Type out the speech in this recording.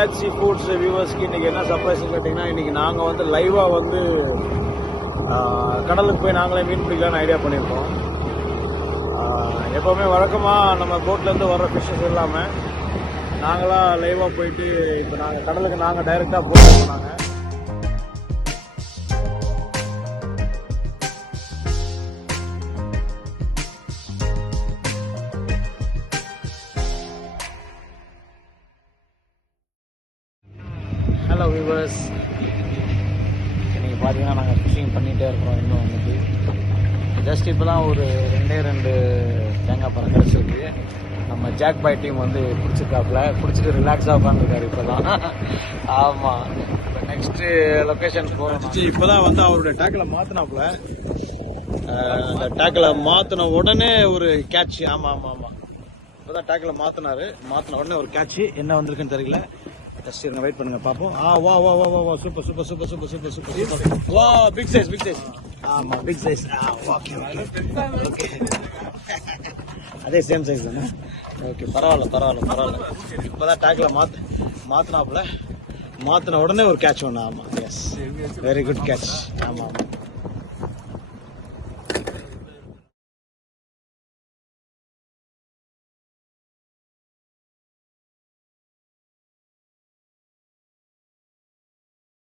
Catchy foods வியூவர்ஸ்க்கு இன்றைக்கி என்ன சர்ப்ரைஸ்ன்னு கேட்டிங்கன்னா, இன்றைக்கி நாங்கள் வந்து லைவாக வந்து கடலுக்கு போய் நாங்களே மீன் பிடிக்கலான்னு ஐடியா பண்ணியிருக்கோம். எப்போவுமே வழக்கமாக நம்ம போட்லேருந்து வர்ற ஃபிஷ்ஷஸ் இல்லாமல் நாங்களாம் லைவாக போயிட்டு இப்போ நாங்கள் கடலுக்கு நாங்கள் டைரெக்டாக போகிறோம். நாங்கள் ஹலோ வியூவர்ஸ், இன்றைக்கி பார்த்தீங்கன்னா நாங்கள் ஃபிஷிங் பண்ணிகிட்டே இருக்கிறோம். இன்னும் வந்து ஜஸ்ட் இப்போ தான் ஒரு 2 தேங்காய் பழம் கிடச்சிருக்கு. நம்ம ஜாக் பாய் டீம் வந்து பிடிச்சிட்டு ரிலாக்ஸாக உட்காந்துருக்காரு இப்போ தான். ஆமாம், இப்போ நெக்ஸ்ட்டு லொக்கேஷன் போகிறோம். இப்போ தான் வந்து அவருடைய டேக்கில் மாற்றினாப்புல. அந்த டேக்கில் மாற்றின உடனே ஒரு கேட்ச். ஆமாம், இப்போ தான் டேக்கில் மாற்றின உடனே ஒரு கேட்ச். என்ன வந்திருக்குன்னு தெரியல. ஜஸ்ட் இருங்க, வெயிட் பண்ணுங்க பார்ப்போம். வா வா வா வா வா சூப்பர். வா, பிக் சைஸ். ஆமா, பிக் சைஸ். ஓகே. அதே சேம் சைஸ் தானே? ஓகே, பரவாயில்ல. இப்போதான் டேக்கில் மாற்றினாப்புல. மாற்றின உடனே ஒரு கேட்ச் ஒன்று. ஆமாம், எஸ், வெரி குட் கேட்ச். ஆமாம்.